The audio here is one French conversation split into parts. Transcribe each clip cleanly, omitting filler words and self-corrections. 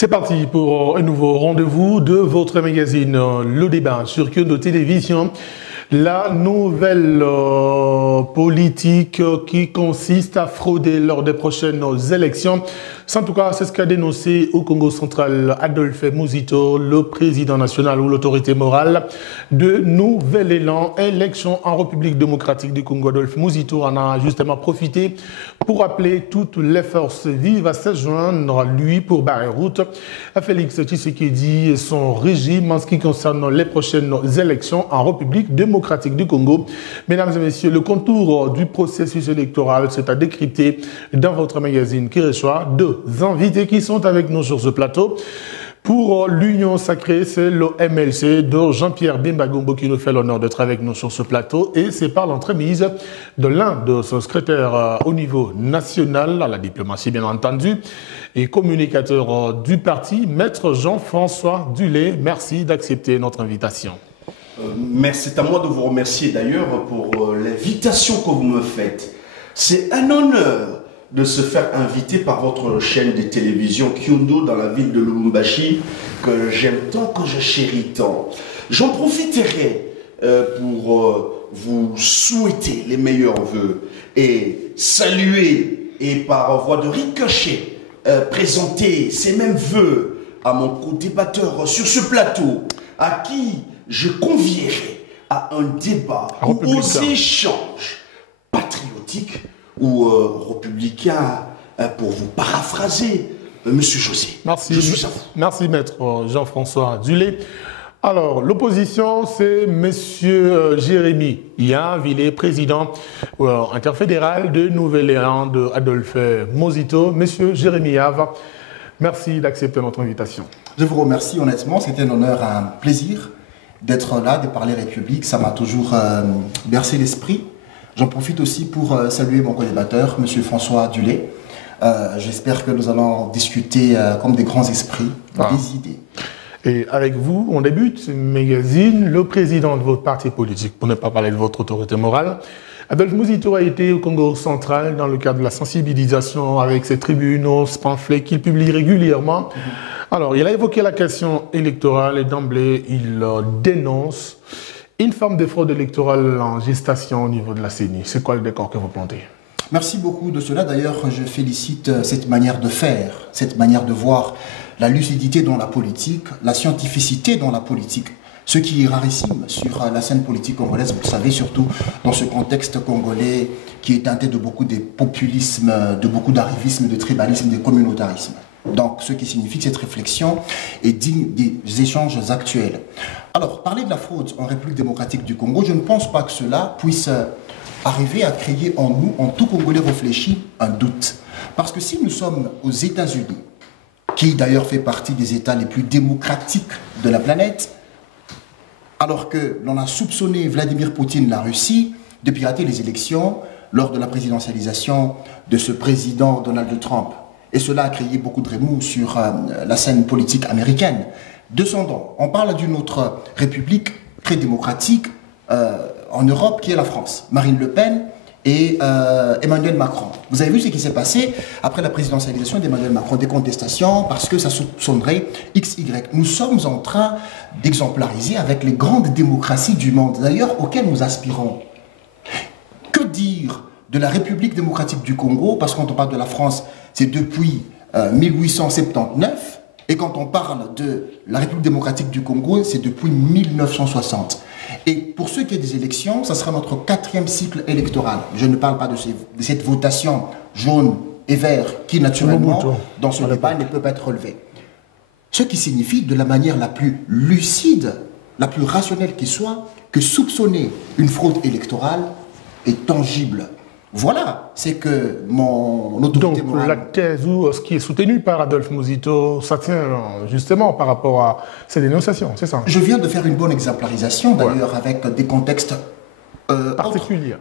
C'est parti pour un nouveau rendez-vous de votre magazine Le Débat sur Kyondo Télévision. La nouvelle politique qui consiste à frauder lors des prochaines élections. En tout cas, c'est ce qu'a dénoncé au Congo central Adolphe Muzito, le président national ou l'autorité morale de Nouvel Élan. Élection en République démocratique du Congo. Adolphe Muzito en a justement profité pour appeler toutes les forces vives à se joindre, lui, pour barrer route à Félix Tshisekedi et son régime en ce qui concerne les prochaines élections en République démocratique du Congo. Mesdames et messieurs, le contour du processus électoral, c'est à décrypter dans votre magazine qui reçoit deux invités qui sont avec nous sur ce plateau. Pour l'Union sacrée, c'est le MLC de Jean-Pierre Bemba Gombo qui nous fait l'honneur d'être avec nous sur ce plateau. Et c'est par l'entremise de l'un de son secrétaire au niveau national, à la diplomatie bien entendu, et communicateur du parti, Maître Jean-François Dulé. Merci d'accepter notre invitation. C'est à moi de vous remercier d'ailleurs pour l'invitation que vous me faites. C'est un honneur de se faire inviter par votre chaîne de télévision Kyondo dans la ville de Lubumbashi, que j'aime tant, que je chéris tant. J'en profiterai pour vous souhaiter les meilleurs vœux et saluer et par voie de ricochet présenter ces mêmes vœux à mon co-débatteur sur ce plateau, à qui je convierai à un débat ou aux échanges patriotiques ou républicain, pour vous paraphraser, Monsieur José. Merci, je suis à vous. Merci, Maître Jean-François Dulé. Alors, l'opposition, c'est Monsieur Jérémy Yavillé, président interfédéral de Nouvel-Élan de Adolphe Muzito. Monsieur Jérémy Yav, merci d'accepter notre invitation. Je vous remercie honnêtement, c'était un honneur, un plaisir d'être là, de parler République. Ça m'a toujours bercé l'esprit. J'en profite aussi pour saluer mon co-débatteur, M. François Dulé. J'espère que nous allons discuter comme des grands esprits, des idées. Et avec vous, on débute ce magazine. Le président de votre parti politique, pour ne pas parler de votre autorité morale, Adolphe Muzito a été au Congo central dans le cadre de la sensibilisation avec ses tribunes, ses pamphlets qu'il publie régulièrement. Alors, il a évoqué la question électorale et d'emblée, il dénonce une forme de fraude électorale en gestation au niveau de la CENI. C'est quoi le décor que vous plantez? Merci beaucoup de cela. D'ailleurs, je félicite cette manière de faire, cette manière de voir la lucidité dans la politique, la scientificité dans la politique. Ce qui est rarissime sur la scène politique congolaise, vous le savez, surtout dans ce contexte congolais qui est teinté de beaucoup de populisme, de beaucoup d'arrivisme, de tribalisme, de communautarisme. Donc, ce qui signifie que cette réflexion est digne des échanges actuels. Alors, parler de la fraude en République démocratique du Congo, je ne pense pas que cela puisse arriver à créer en nous, en tout Congolais réfléchi, un doute. Parce que si nous sommes aux États-Unis, qui d'ailleurs fait partie des États les plus démocratiques de la planète, alors que l'on a soupçonné Vladimir Poutine, la Russie, de pirater les élections lors de la présidentialisation de ce président Donald Trump. Et cela a créé beaucoup de remous sur la scène politique américaine. Descendons, on parle d'une autre république très démocratique en Europe qui est la France. Marine Le Pen et Emmanuel Macron. Vous avez vu ce qui s'est passé après la présidentialisation d'Emmanuel Macron, des contestations parce que ça soupçonnerait XY. Nous sommes en train d'exemplariser avec les grandes démocraties du monde, d'ailleurs auxquelles nous aspirons. Que dire de la République démocratique du Congo, parce que quand on parle de la France, c'est depuis 1879, et quand on parle de la République démocratique du Congo, c'est depuis 1960. Et pour ce qui est des élections, ça sera notre 4e cycle électoral. Je ne parle pas de cette votation jaune et vert qui, naturellement, dans ce débat, ne peut pas être relevée. Ce qui signifie, de la manière la plus lucide, la plus rationnelle qui soit, que soupçonner une fraude électorale est tangible. Voilà, c'est que mon autorité morale... Donc la thèse ou ce qui est soutenu par Adolphe Muzito, ça tient justement par rapport à ces dénonciations, c'est ça? Je viens de faire une bonne exemplarisation d'ailleurs avec des contextes particuliers,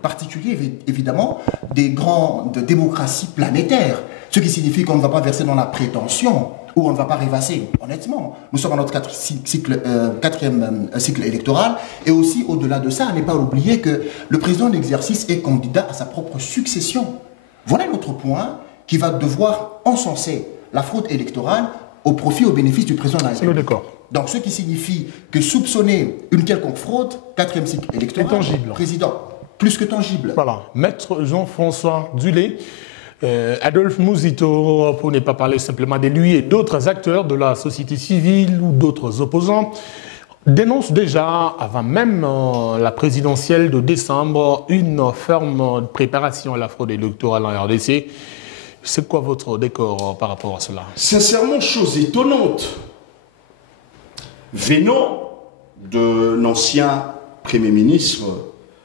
évidemment, des grandes démocraties planétaires. Ce qui signifie qu'on ne va pas verser dans la prétention ou on ne va pas rêvasser. Honnêtement, nous sommes à notre 4e cycle électoral. Et aussi, au-delà de ça, à ne pas oublier que le président d'exercice est candidat à sa propre succession. Voilà notre point qui va devoir encenser la fraude électorale au profit, au bénéfice du président de la République. C'est le décor. Donc, ce qui signifie que soupçonner une quelconque fraude, 4e cycle électoral, tangible. Président, plus que tangible. Voilà. Maître Jean-François Dulé, Adolphe Mouzito, pour ne pas parler simplement de lui et d'autres acteurs de la société civile ou d'autres opposants, dénonce déjà, avant même la présidentielle de décembre, une ferme préparation à la fraude électorale en RDC. C'est quoi votre décor par rapport à cela? Sincèrement, chose étonnante. Venant d'un ancien Premier ministre,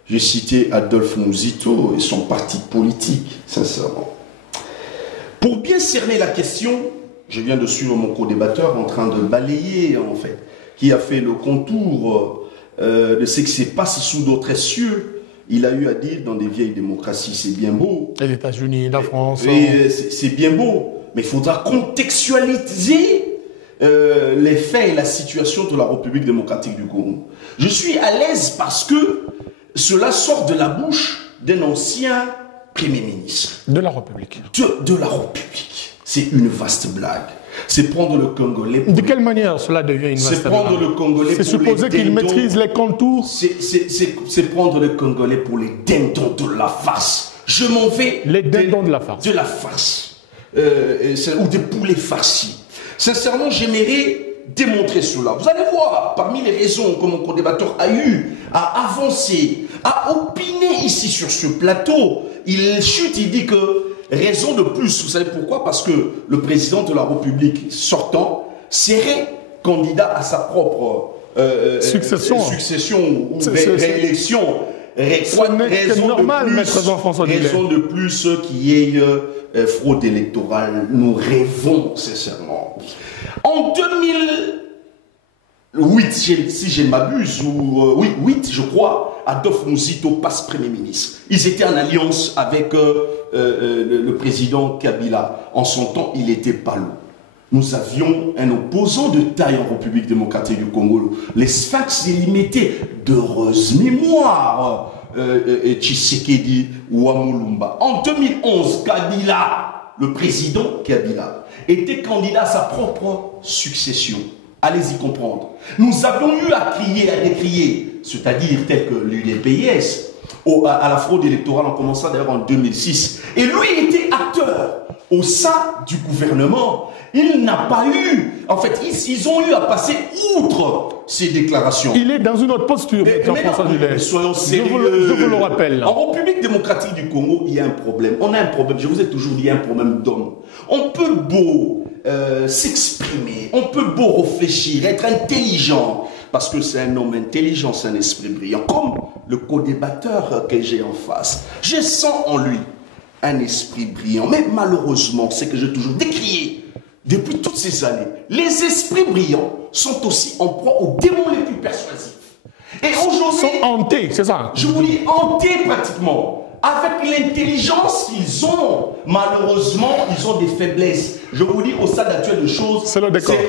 j'ai cité Adolphe Mouzito et son parti politique, sincèrement. Pour bien cerner la question, je viens de suivre mon co-débatteur en train de balayer, en fait, qui a fait le contour de ce qui se passe sous d'autres cieux. Il a eu à dire dans des vieilles démocraties, c'est bien beau. Les États-Unis, la France. C'est bien beau, mais il faudra contextualiser les faits et la situation de la République démocratique du Congo. Je suis à l'aise parce que cela sort de la bouche d'un ancien Premier ministre. De la République. De la République. C'est une vaste blague. C'est prendre le Congolais pour... De quelle manière cela devient une vaste blague? C'est prendre le Congolais pour les dindons. C'est supposé qu'il maîtrise les contours. C'est prendre le Congolais pour les dindons de la farce. Je m'en vais... Les dindons de la farce. De la farce. Ou des poulets farcis. Sincèrement, j'aimerais démontrer cela. Vous allez voir, parmi les raisons que mon co-débatteur a eu à avancer, à opiner ici sur ce plateau, il chute, il dit que raison de plus. Vous savez pourquoi? Parce que le président de la République sortant serait candidat à sa propre succession ou réélection. C'est normal, maître Jean-François Dulé. Raison de plus qu'il y ait fraude électorale. Nous rêvons sincèrement. En 2008, si je ne m'abuse, ou 8 je crois, Adolphe Mouzito passe Premier ministre. Ils étaient en alliance avec le président Kabila. En son temps, il était pas lourd. Nous avions un opposant de taille en République démocratique du Congo. Les Sphinx illimité d'heureuse mémoire. Tshisekedi Ouamulumba. En 2011, Kabila, le président Kabila, était candidat à sa propre succession. Allez-y comprendre. Nous avons eu à crier, à décrier, c'est-à-dire tel que l'UDPS, à la fraude électorale, en commençant d'ailleurs en 2006. Et lui était acteur au sein du gouvernement. Il n'a pas eu, en fait, ils ont eu à passer outre ces déclarations. Il est dans une autre posture, Jean-François Dulé. Soyons sérieux. Je vous le rappelle. En République démocratique du Congo, il y a un problème. On a un problème, je vous ai toujours dit, il y a un problème d'homme. On peut beau s'exprimer, on peut beau réfléchir, être intelligent, parce que c'est un homme intelligent, c'est un esprit brillant, comme le co-débatteur que j'ai en face. Je sens en lui un esprit brillant, mais malheureusement, c'est que j'ai toujours décrié depuis toutes ces années, les esprits brillants sont aussi en proie aux démons les plus persuasifs. Et aujourd'hui... Sont hantés, c'est ça? Je vous dis hantés pratiquement. Avec l'intelligence qu'ils ont, malheureusement, ils ont des faiblesses. Je vous dis, au stade actuel de choses, c'est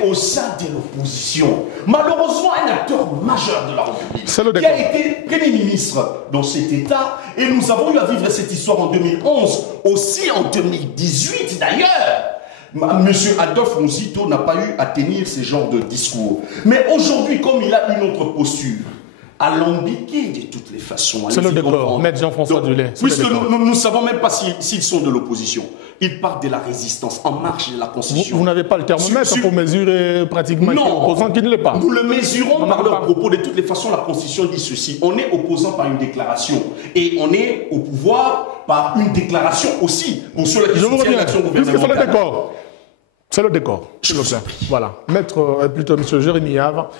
au sein de l'opposition. Malheureusement, un acteur majeur de la République, qui a été Premier ministre dans cet État, et nous avons eu à vivre cette histoire en 2011, aussi en 2018 d'ailleurs. Monsieur Adolphe Mouzito n'a pas eu à tenir ce genre de discours. Mais aujourd'hui, comme il a une autre posture, alambiquée de toutes les façons. C'est le décor, maître Jean-François Dulé. Puisque nous ne savons même pas s'ils sont de l'opposition. Ils parlent de la résistance en marche de la Constitution. Vous n'avez pas le thermomètre pour mesurer pratiquement l'opposant qui ne l'est pas. Nous le mesurons par leurs propos. De toutes les façons, la Constitution dit ceci. On est opposant par une déclaration. Et on est au pouvoir par une déclaration aussi. Pour ceux qui soutiennent l'action gouvernementale. C'est le décor. C'est le décor, s'il vous plaît. Voilà. Maître, plutôt M. Jérémy Havre,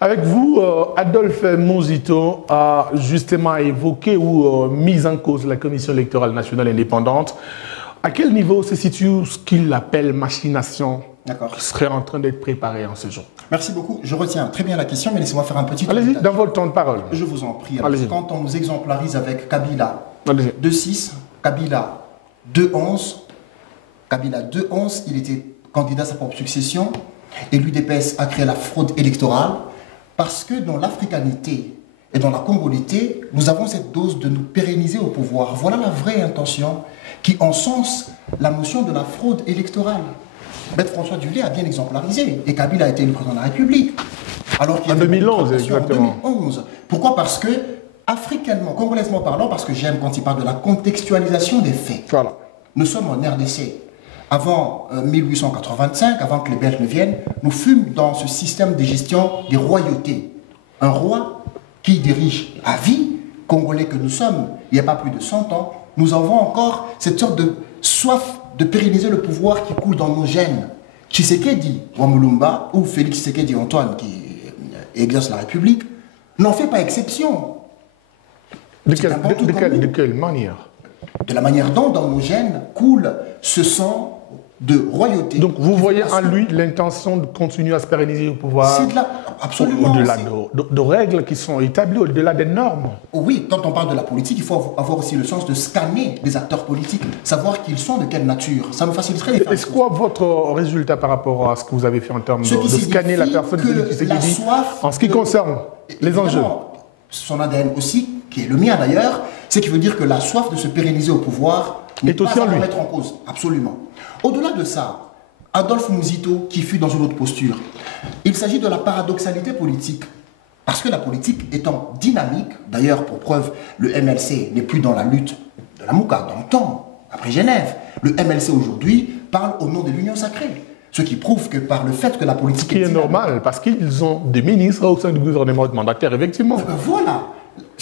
avec vous, Adolphe Mouzito a justement évoqué ou mis en cause la Commission électorale nationale indépendante. À quel niveau se situe ce qu'il appelle machination qui serait en train d'être préparée en ce jour? Merci beaucoup. Je retiens très bien la question, mais laissez-moi faire un petit... Allez-y, dans votre temps de parole. Je vous en prie. Quand on nous exemplarise avec Kabila 2-6, Kabila 2-11, Kabila 2-11, il était candidat à sa propre succession, et l'UDPS a créé la fraude électorale, parce que dans l'africanité et dans la congolité, nous avons cette dose de nous pérenniser au pouvoir. Voilà la vraie intention qui encense la notion de la fraude électorale. Maître François Dulé a bien exemplarisé. Et Kabila a été le président de la République. Alors qu'il y En avait 2011, exactement. En 2011. Pourquoi? Parce que, africanement, congolaisement parlant, parce que j'aime quand il parle de la contextualisation des faits. Voilà. Nous sommes en RDC. Avant 1885, avant que les Belges ne viennent, nous fûmes dans ce système de gestion des royautés. Un roi qui dirige à vie, Congolais que nous sommes, il n'y a pas plus de 100 ans, nous avons encore cette sorte de soif de pérenniser le pouvoir qui coule dans nos gènes. Tshisekedi Wamulumba ou Félix Tshisekedi Antoine qui exerce la République n'en fait pas exception. De quelle manière? De la manière dont dans nos gènes coule ce sang de royauté. Donc vous voyez en lui l'intention de continuer à se pérenniser au pouvoir. C'est de la... Absolument. Au-delà de règles qui sont établies, au-delà des normes. Oui, quand on parle de la politique, il faut avoir aussi le sens de scanner les acteurs politiques, savoir qu'ils sont de quelle nature. Ça nous faciliterait les faire. Est-ce quoi votre résultat par rapport à ce que vous avez fait en termes de scanner la personne qui dit en ce qui concerne les enjeux? Son ADN aussi, qui est le mien d'ailleurs, c'est qui veut dire que la soif de se pérenniser au pouvoir n'est pas à remettre en cause. Absolument. Au-delà de ça, Adolphe Mouzito, qui fut dans une autre posture, il s'agit de la paradoxalité politique. Parce que la politique étant dynamique, d'ailleurs pour preuve, le MLC n'est plus dans la lutte de la Mouka, dans le temps, après Genève. Le MLC aujourd'hui parle au nom de l'Union sacrée. Ce qui prouve que par le fait que la politique... Ce qui est normal, parce qu'ils ont des ministres au sein du gouvernement mandataire, effectivement. Voilà.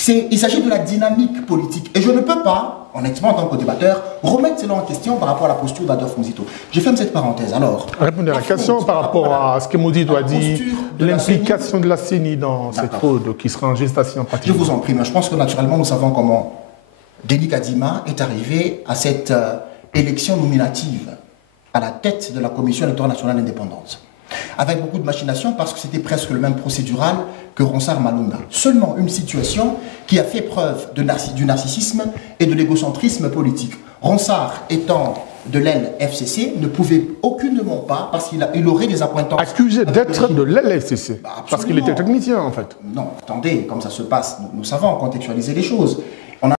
Il s'agit de la dynamique politique. Et je ne peux pas, honnêtement, en tant que débatteur, remettre cela en question par rapport à la posture d'Adolphe Mouzito. J'ai fait cette parenthèse. Alors, répondez à la question par rapport à ce que Mouzito a dit, l'implication de la CENI dans cette fraude qui sera en gestation pratiquement. Je vous en prie, mais je pense que naturellement, nous savons comment Denis Kadima est arrivé à cette élection nominative à la tête de la Commission électorale nationale indépendante. Avec beaucoup de machination parce que c'était presque le même procédural que Ronsard Malonga. Seulement une situation qui a fait preuve du narcissisme et de l'égocentrisme politique. Ronsard étant de l'aile FCC ne pouvait aucunement pas, parce qu'il aurait des appointances... Accusé d'être de l'aile FCC, parce qu'il était technicien en fait. Non, attendez, comme ça se passe, nous savons contextualiser les choses. On a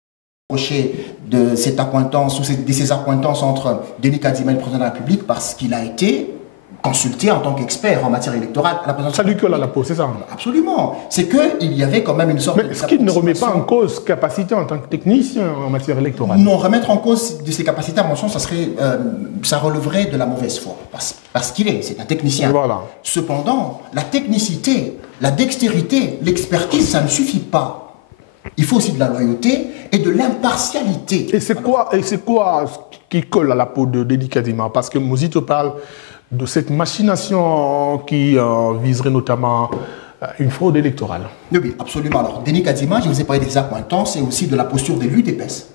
approché de cette accointance ou de ces accointances entre Denis Kadima et le président de la République parce qu'il a été consulté en tant qu'expert en matière électorale à la présidence. Ça lui colle à la peau, c'est ça? Absolument. C'est qu'il y avait quand même une sorte de... Mais est-ce qu'il ne remet pas en cause ses capacités en tant que technicien en matière électorale? Non, remettre en cause de ses capacités, à mon sens, ça relèverait de la mauvaise foi. Parce c'est un technicien. Voilà. Cependant, la technicité, la dextérité, l'expertise, ça ne suffit pas. Il faut aussi de la loyauté et de l'impartialité. Et c'est quoi qui colle à la peau de Denis Kadima? Parce que Mouzito parle de cette machination qui viserait notamment une fraude électorale. Oui, absolument. Alors, Denis Kadima, je vous ai parlé des accointances et aussi de la posture de l'UDPS.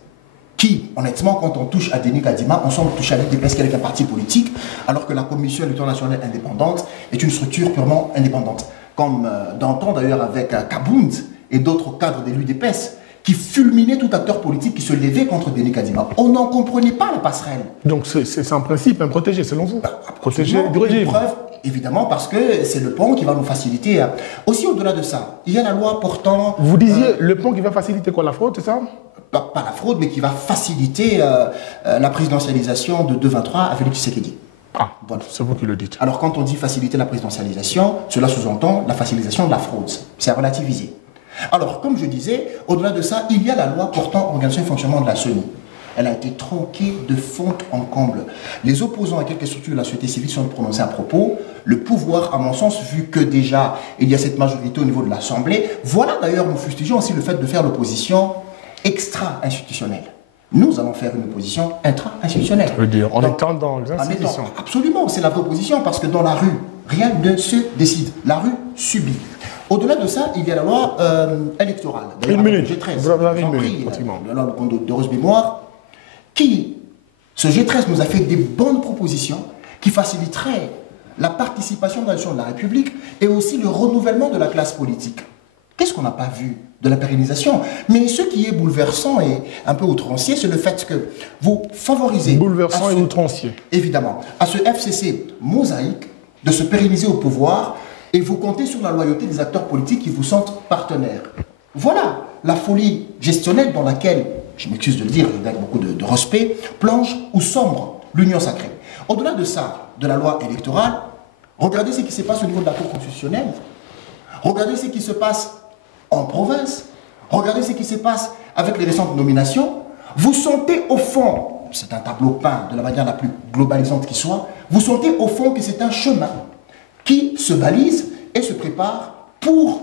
Qui, honnêtement, quand on touche à Denis Kadima, on semble toucher à l'UDPS qui est un parti politique, alors que la Commission électorale nationale indépendante est une structure purement indépendante. Comme d'antan d'ailleurs avec Kabound et d'autres cadres de l'UDPS, qui fulminait tout acteur politique qui se levait contre Denis Kadima. On n'en comprenait pas la passerelle. Donc c'est en principe un protégé, selon vous? Protégé du régime. Preuve, évidemment, parce que c'est le pont qui va nous faciliter. Aussi, au-delà de ça, il y a la loi portant... Vous disiez le pont qui va faciliter quoi, la fraude, c'est ça? Pas la fraude, mais qui va faciliter la présidentialisation de 2023 avec Félix Tshisekedi. Ah, voilà. C'est vous qui le dites. Alors, quand on dit faciliter la présidentialisation, cela sous-entend la facilitation de la fraude. C'est à relativiser. Alors, comme je disais, au-delà de ça, il y a la loi portant organisation et fonctionnement de la CENI. Elle a été tronquée de fond en comble. Les opposants à quelques structures de la société civile sont prononcés à propos. Le pouvoir, à mon sens, vu que déjà il y a cette majorité au niveau de l'Assemblée, voilà d'ailleurs, nous fustigeons aussi le fait de faire l'opposition extra-institutionnelle. Nous allons faire une opposition intra-institutionnelle. Je veux dire, en étant dans les institutions. Absolument, c'est la vraie opposition, parce que dans la rue, rien ne se décide. La rue subit. Au-delà de ça, il y a la loi électorale. Une minute. G13. Vous avez une minute, pratiquement. La loi de heureuse mémoire, ce G13 nous a fait des bonnes propositions qui faciliteraient la participation dans l'élection de la République et aussi le renouvellement de la classe politique. Qu'est-ce qu'on n'a pas vu de la pérennisation? Mais ce qui est bouleversant et un peu outrancier, c'est le fait que vous favorisez... Bouleversant et outrancier. Évidemment. À ce FCC mosaïque de se pérenniser au pouvoir et vous comptez sur la loyauté des acteurs politiques qui vous sentent partenaires. Voilà la folie gestionnelle dans laquelle, je m'excuse de le dire, avec beaucoup de respect, plonge ou sombre l'Union sacrée. Au-delà de ça, de la loi électorale, regardez ce qui se passe au niveau de la Cour constitutionnelle, regardez ce qui se passe en province, regardez ce qui se passe avec les récentes nominations. Vous sentez au fond, c'est un tableau peint de la manière la plus globalisante qui soit, vous sentez au fond que c'est un chemin qui se balise et se prépare pour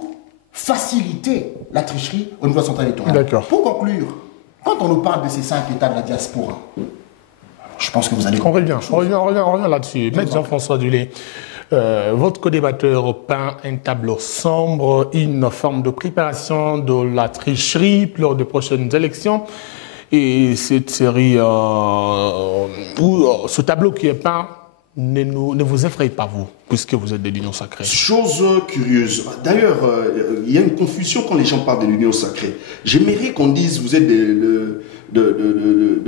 faciliter la tricherie au niveau de la centrale électorale. Pour conclure, quand on nous parle de ces 5 États de la diaspora, je pense que vous allez... On revient là-dessus. Maître Jean-François Dulé, votre co-débatteur peint un tableau sombre, une forme de préparation de la tricherie lors des prochaines élections. Et cette série, ce tableau qui est peint, ne vous effraie pas, vous, puisque vous êtes de l'Union sacrée. Chose curieuse. D'ailleurs, il y a une confusion quand les gens parlent de l'Union sacrée. J'aimerais qu'on dise, vous êtes de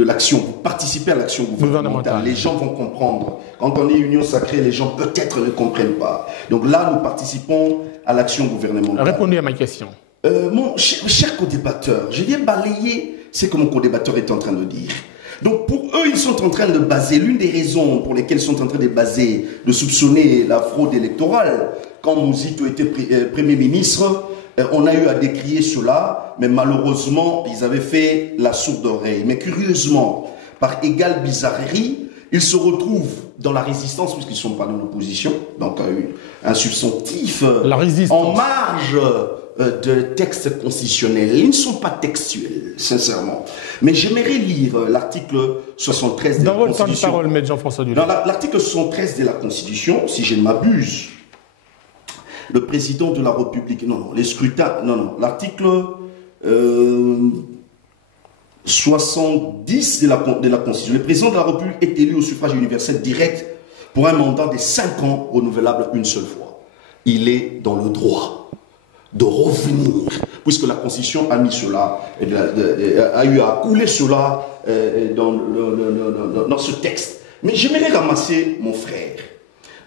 l'action, vous participez à l'action gouvernementale. Les gens vont comprendre. Quand on est Union sacrée, les gens peut-être ne comprennent pas. Donc là, nous participons à l'action gouvernementale. Répondez à ma question. Mon cher co-débatteur, je viens balayer ce que mon co-débatteur est en train de dire. Donc pour eux, ils sont en train de baser, l'une des raisons pour lesquelles ils sont en train de baser, de soupçonner la fraude électorale, quand Mouzito était Premier ministre, on a eu à décrier cela, mais malheureusement, ils avaient fait la sourde oreille. Mais curieusement, par égale bizarrerie, ils se retrouvent dans la résistance, puisqu'ils ne sont pas dans l'opposition, donc un substantif en marge de textes constitutionnels. Ils ne sont pas textuels, sincèrement. Mais j'aimerais lire l'article 73 de la Constitution. Dans votre temps de parole, Maître Jean-François Dulé. Dans l'article 73 de la Constitution, si je ne m'abuse, le président de la République, les scrutins, l'article 70 de la Constitution, le président de la République est élu au suffrage universel direct pour un mandat de 5 ans renouvelable une seule fois. Il est dans le droit de revenir, puisque la Constitution a mis cela, a eu à couler cela dans ce texte. Mais j'aimerais ramasser mon frère,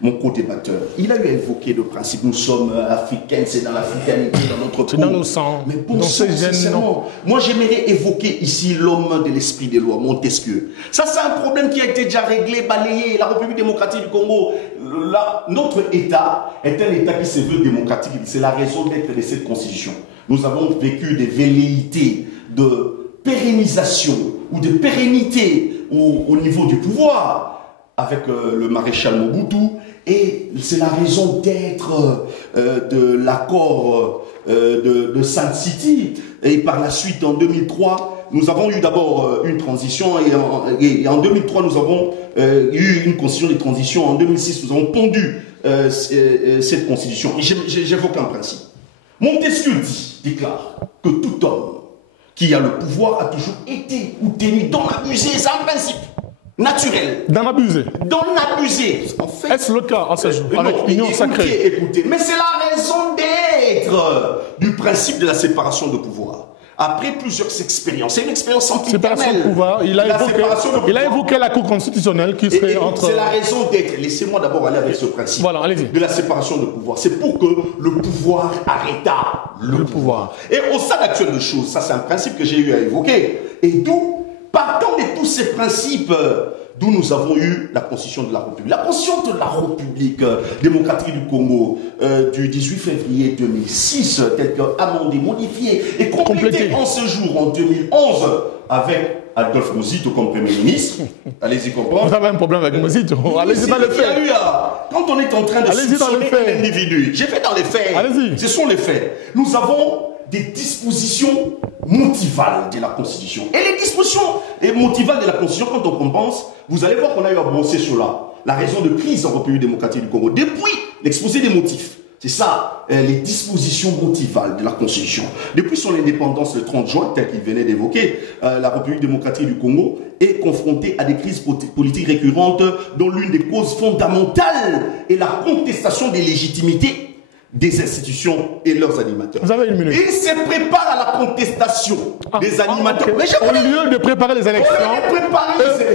mon co-débatteur. Il a eu à évoquer le principe, nous sommes africains, c'est dans l'africanité, dans notre peau. C'est dans nos sangs. Mais bon, sincèrement, moi j'aimerais évoquer ici l'homme de l'esprit des lois, Montesquieu. Ça, c'est un problème qui a été déjà réglé, balayé. La République démocratique du Congo, notre État est un État qui se veut démocratique. C'est la raison d'être de cette constitution. Nous avons vécu des velléités de pérennisation ou de pérennité au niveau du pouvoir avec le maréchal Mobutu, et c'est la raison d'être de l'accord de Sun City. Et par la suite, en 2003, nous avons eu d'abord une transition, et en 2003, nous avons eu une constitution de transition. En 2006, nous avons pondu cette constitution. Et j'évoque un principe. Montesquieu déclare que tout homme qui a le pouvoir a toujours été ou tenu dans l'abusé. C'est un principe naturel. D'en abuser. D'en abuser. En fait, est-ce le cas à ce jour avec l'Union sacrée? Écoutez, mais c'est la raison d'être du principe de la séparation de pouvoir. Après plusieurs expériences, c'est une expérience sempiternelle. Séparation de pouvoir, il a évoqué la Cour constitutionnelle qui serait entre... C'est la raison d'être. Laissez-moi d'abord aller avec ce principe de la séparation de pouvoir. C'est pour que le pouvoir arrêta le pouvoir. Et au stade actuel de choses, ça c'est un principe que j'ai eu à évoquer. Et d'où, partant de tous ces principes, d'où nous avons eu la Constitution de la République. La Constitution de la République démocratique du Congo du 18 février 2006, telle qu'amendée, modifiée et complétée en ce jour, en 2011, avec Adolphe Mouzito comme Premier ministre. Allez-y comprendre. Vous avez un problème avec Mouzito. Allez-y dans les faits. Quand on est en train de soupçonner un individu, j'ai fait dans les faits. Allez-y. Ce sont les faits. Nous avons des dispositions motivales de la Constitution. Et les dispositions motivales de la Constitution, quand on pense, vous allez voir qu'on a eu à brosser cela. La raison de crise en République démocratique du Congo, depuis l'exposé des motifs. C'est ça, les dispositions motivales de la Constitution. Depuis son indépendance le 30 juin, tel qu'il venait d'évoquer, la République démocratique du Congo est confrontée à des crises politiques récurrentes dont l'une des causes fondamentales est la contestation des légitimités des institutions et leurs animateurs. Vous avez une minute. Ils se préparent à la contestation des animateurs. Okay. Mais au lieu de préparer les élections,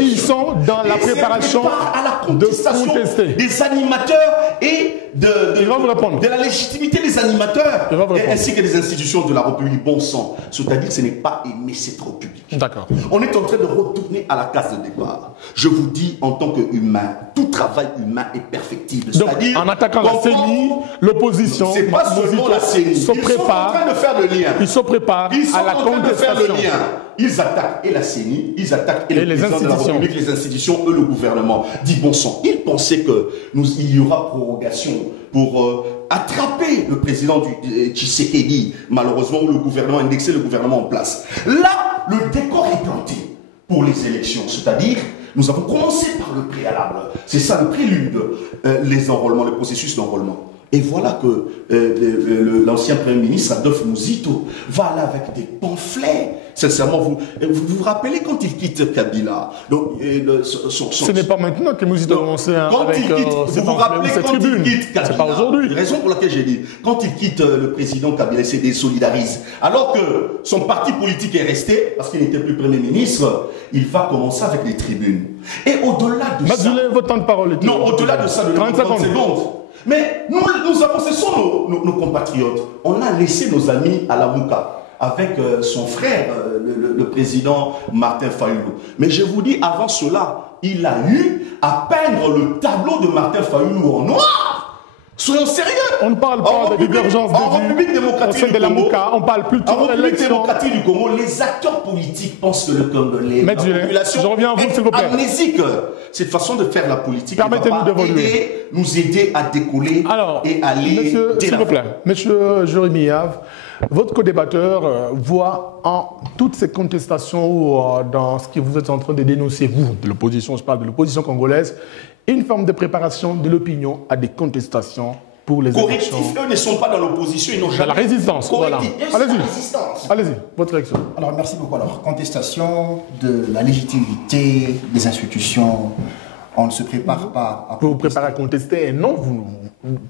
ils sont dans la préparation à la contestation des animateurs et de la légitimité des animateurs ainsi que des institutions de la République. Bon sang. C'est-à-dire que ce n'est pas aimer cette République. D'accord. On est en train de retourner à la case de départ. Je vous dis, en tant qu'humain, tout travail humain est perfectible. Donc, en attaquant la CENI, l'opposition, c'est pas seulement la CENI. Ils sont en train de faire le lien. Ils se préparent à la contestation. Ils attaquent et la CENI, ils attaquent et les présidents de la République, les institutions, eux, le gouvernement. Dis bon sang, ils pensaient qu'il y aura prorogation pour attraper le président du Tshisekedi, malheureusement, ou le gouvernement, indexer le gouvernement en place. Là, le décor est planté pour les élections, c'est-à-dire, nous avons commencé par le préalable. C'est ça le prélude, les enrôlements, le processus d'enrôlement. Et voilà que l'ancien Premier ministre, Adolphe Muzito, va aller avec des pamphlets. Sincèrement, vous rappelez quand il quitte Kabila. Donc, ce n'est pas maintenant que Muzito a commencé avec vous vous rappelez quand il quitte Kabila. C'est pas aujourd'hui. Raison pour laquelle j'ai dit, quand il quitte le président Kabila, il se désolidarise. Alors que son parti politique est resté, parce qu'il n'était plus Premier ministre, il va commencer avec les tribunes. Et au-delà de ça... votre temps de parole. Non, au-delà de ça, de 30 secondes. Mais nous avons, ce sont nos compatriotes. On a laissé nos amis à la Mouka avec son frère, le président Martin Fayulu. Mais je vous dis, avant cela, il a eu à peindre le tableau de Martin Fayulu en noir. Soyons sérieux. On ne parle pas de divergence de vues. En République démocratique du Congo, on parle plutôt en République démocratique du Congo, les acteurs politiques pensent que le Congolais, la population je reviens à vous, s'il vous plaît. Amnésique. Cette façon de faire la politique permettez-nous d'évoluer, nous aider à décoller et aller. S'il vous plaît, monsieur Jérémy Yave, votre co-débatteur voit en toutes ces contestations ou dans ce que vous êtes en train de dénoncer, vous, de l'opposition, je parle de l'opposition congolaise, une forme de préparation de l'opinion à des contestations pour les élections. Eux ne sont pas dans l'opposition, ils n'ont jamais... Dans la résistance, voilà. Allez-y, votre réaction. Alors, merci beaucoup. Alors, contestation de la légitimité des institutions, on ne se prépare pas à... Vous vous préparez à contester et non, vous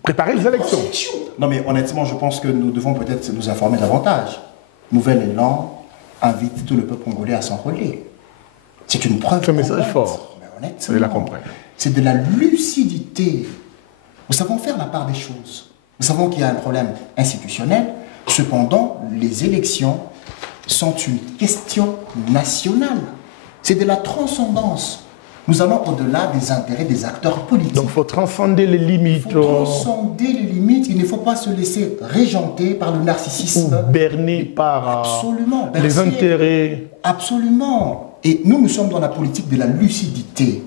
préparez les élections. Non, mais honnêtement, je pense que nous devons peut-être nous informer davantage. Nouvel Élan invite tout le peuple congolais à s'enrôler. C'est une preuve. C'est un message fort. Mais honnêtement, c'est de la lucidité. Nous savons faire la part des choses. Nous savons qu'il y a un problème institutionnel. Cependant, les élections sont une question nationale. C'est de la transcendance. Nous allons au-delà des intérêts des acteurs politiques. Donc il faut transcender les limites. Il faut transcender les limites. Il ne faut pas se laisser régenter par le narcissisme. Ou berner par absolument, les intérêts. Absolument. Et nous sommes dans la politique de la lucidité.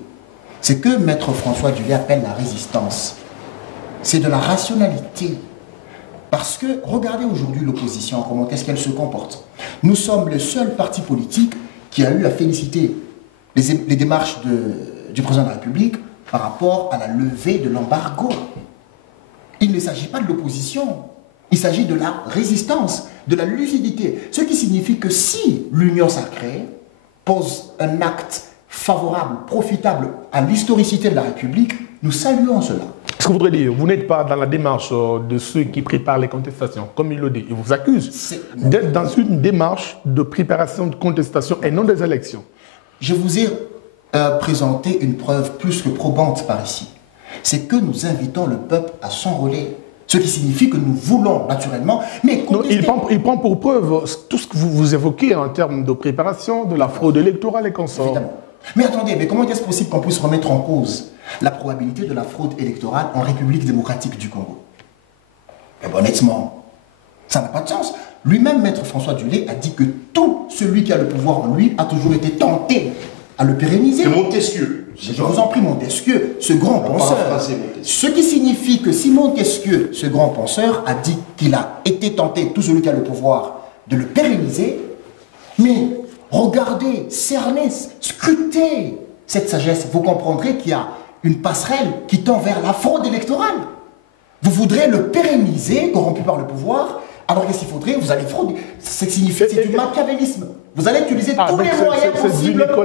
C'est que Maître François Dulé appelle la résistance. C'est de la rationalité. Parce que, regardez aujourd'hui l'opposition, comment est-ce qu'elle se comporte. Nous sommes le seul parti politique qui a eu à féliciter les démarches du président de la République par rapport à la levée de l'embargo. Il ne s'agit pas de l'opposition, il s'agit de la résistance, de la lucidité. Ce qui signifie que si l'Union sacrée pose un acte favorable, profitable à l'historicité de la République, nous saluons cela. Ce que vous voudrez dire, vous n'êtes pas dans la démarche de ceux qui préparent les contestations, comme il le dit. Ils vous accusent d'être dans une démarche de préparation de contestation et non des élections. Je vous ai présenté une preuve plus que probante par ici. C'est que nous invitons le peuple à s'enrôler. Ce qui signifie que nous voulons naturellement, mais contester... Non, il prend pour preuve tout ce que vous évoquez en termes de préparation, de la fraude électorale et consorts. Évidemment. Mais attendez, mais comment est-ce possible qu'on puisse remettre en cause la probabilité de la fraude électorale en République démocratique du Congo? Eh bien, honnêtement, ça n'a pas de sens. Lui-même, Maître François Dulé, a dit que tout celui qui a le pouvoir en lui a toujours été tenté à le pérenniser. C'est Montesquieu. Je vous en prie, Montesquieu, ce grand penseur. Ce qui signifie que si Montesquieu, ce grand penseur, a dit qu'il a été tenté, tout celui qui a le pouvoir, de le pérenniser, mais regardez, cernez, scrutez cette sagesse, vous comprendrez qu'il y a une passerelle qui tend vers la fraude électorale. Vous voudrez le pérenniser, corrompu par le pouvoir, alors qu'est-ce qu'il faudrait? Vous allez frauder. C'est du machiavélisme. Vous allez utiliser tous les moyens possibles pour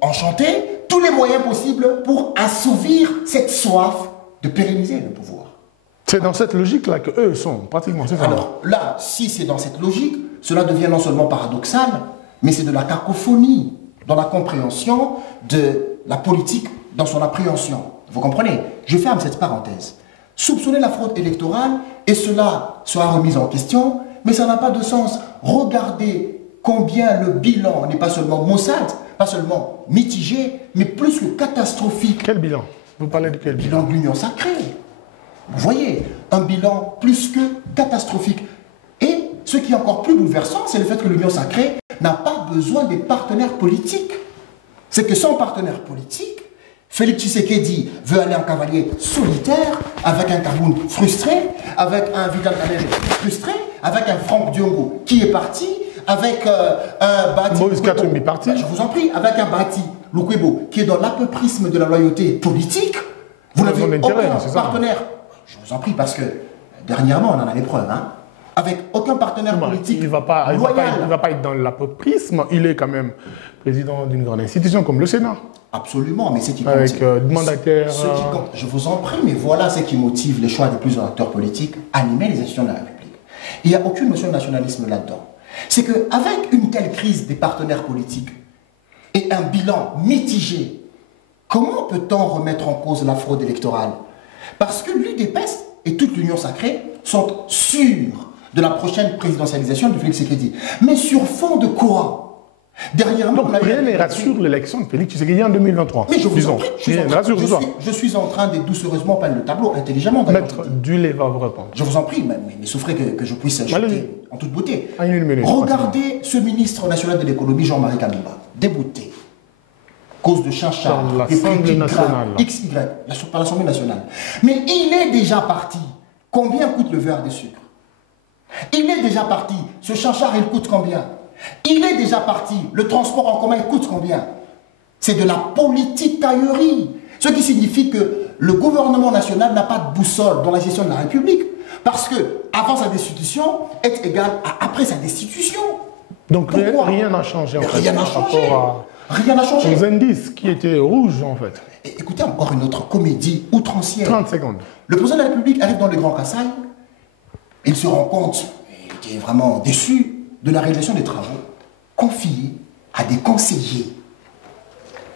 enchanter, tous les moyens possibles pour assouvir cette soif de pérenniser le pouvoir. C'est dans cette logique-là qu'eux sont pratiquement. Alors là, si c'est dans cette logique, cela devient non seulement paradoxal, mais c'est de la cacophonie dans la compréhension de la politique, dans son appréhension. Vous comprenez? Je ferme cette parenthèse. soupçonner la fraude électorale et cela sera remis en question, mais ça n'a pas de sens. Regardez combien le bilan n'est pas seulement maussade, pas seulement mitigé, mais plus que catastrophique. Quel bilan? Vous parlez de quel bilan? Bilan de l'Union sacrée. Vous voyez, un bilan plus que catastrophique. Et ce qui est encore plus bouleversant, c'est le fait que l'Union sacrée n'a pas besoin des partenaires politiques. C'est que sans partenaire politique, Félix Tshisekedi veut aller en cavalier solitaire, avec un Kaboun frustré, avec un Vital Kamerhe frustré, avec un Franck Diongo qui est parti, avec un Bati... Moïse Katumbi parti. Je vous en prie, avec un Bati Lukwebo qui est dans l'apoprisme de la loyauté politique. Vous n'avez aucun partenaire. Je vous en prie, parce que dernièrement, on en a les preuves, hein. Avec aucun partenaire politique. Il ne va pas être dans l'apoprisme, il est quand même président d'une grande institution comme le Sénat. Absolument, mais c'est qui compte. Avec mandataire. Je vous en prie, mais voilà ce qui motive les choix de plusieurs acteurs politiques, animer les institutions de la République. Il n'y a aucune notion de nationalisme là-dedans. C'est qu'avec une telle crise des partenaires politiques et un bilan mitigé, comment peut-on remettre en cause la fraude électorale? Parce que l'UDPS et toute l'Union sacrée sont sûrs de la prochaine présidentialisation de Félix Tshisekedi. Mais sur fond de quoi? Dernièrement, donc, rien ne rassure l'élection de Félix Tshisekedi en 2023. Mais je vous en prie, je suis en train de doucereusement peindre le tableau, intelligemment. Maître Dulé va vous répondre. Je vous en prie, mais souffrez que je puisse ajouter en toute beauté. Une minute, regardez ce ministre national de l'économie, Jean-Marie Kabila, débouté, cause de chinchard, des critiques graves, XY, par l'Assemblée nationale. Mais il est déjà parti. Combien coûte le verre de sucre? Il est déjà parti. Ce chinchard, il coûte combien? Il est déjà parti. Le transport en commun, il coûte combien? C'est de la politique-taillerie. Ce qui signifie que le gouvernement national n'a pas de boussole dans la gestion de la République. Parce que avant sa destitution est égal à après sa destitution. Donc rien n'a changé en fait. Rien n'a changé. Rien n'a changé. Les indices qui étaient rouges en fait. Et écoutez encore une autre comédie outrancière. 30 secondes. Le président de la République arrive dans le Grand Kassai. Il se rend compte, il était vraiment déçu de la réalisation des travaux confiés à des conseillers.